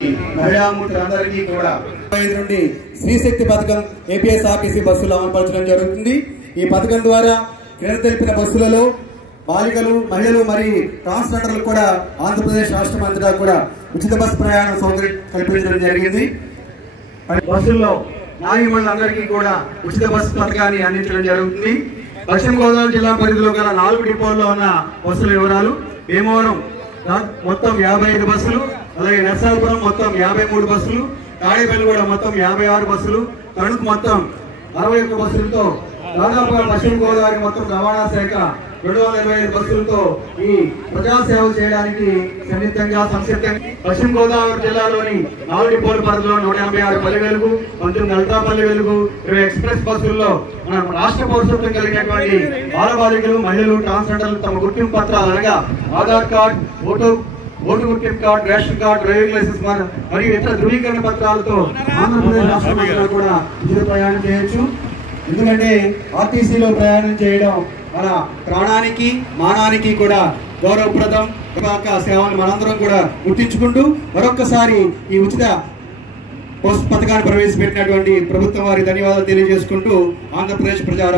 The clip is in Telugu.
మహిళామూర్తులందరికీ కూడా 5 నుండి శ్రీశక్తి పథకం ఏపీఎస్ఆర్టీసీ బస్సులు అమలుపరచడం జరుగుతుంది. ఈ పథకం ద్వారా క్రింద తెలిపిన బస్సులలో బాలికలు, మహిళలు మరియు ట్రాన్స్జెండర్లు కూడా ఆంధ్రప్రదేశ్ రాష్ట్రం అంతటా కూడా ఉచిత బస్సు ప్రయాణం సౌకర్యం కల్పించడం జరిగింది. బస్సుల్లో నాయకులందరికీ కూడా ఉచిత బస్సు పథకాన్ని అందించడం జరుగుతుంది. పశ్చిమ గోదావరి జిల్లా పరిధిలో గల 4 డిపోల్లో ఉన్న బస్సుల వివరాలు: భీమవరం మొత్తం 55 బస్సులు, అలాగే నర్సాపురం మొత్తం 53 బస్సులు, తాడేపల్లి కూడా మొత్తం 56 బస్సులు, తణుకు మొత్తం 61 బస్సులతో దాదాపుగా పశ్చిమ గోదావరి మొత్తం రవాణా శాఖ 225 బస్సులతో ఈ ప్రజాసేవ చేయడానికి సన్నిహితంగా సంసిద్ధంగా పశ్చిమ గోదావరి జిల్లాలోని 4 డిపోల పరిధిలో 156 పల్లె వెలుగు, 19 నల్తాపల్లి వెలుగు, 20 ఎక్స్ప్రెస్ బస్సుల్లో మన రాష్ట్ర పౌరసత్వం కలిగినటువంటి బాలబాలికలు, మహిళలు, ట్రాన్స్జెండర్లు తమ గుర్తింపు పత్రాలు అనగా ఆధార్ కార్డ్, ఓటు గుర్తింపు card, ration card, driving licence మరియు ఇతర ధృవీకరణ పత్రాలతో ఆంధ్రప్రదేశ్ రాష్ట్రంలో కూడా ఉచిత ప్రయాణం చేయొచ్చు. ఎందుకంటే ఆర్టీసీలో ప్రయాణం చేయడం మన ప్రాణానికి, మానానికి కూడా గౌరవప్రదం. సేవలు మనందరం కూడా గుర్తించుకుంటూ మరొక్కసారి ఈ ఉచిత బస్సు పథకాన్ని ప్రవేశపెట్టినటువంటి ప్రభుత్వం వారికి ధన్యవాదాలు తెలియజేసుకుంటూ ఆంధ్రప్రదేశ్ ప్రజా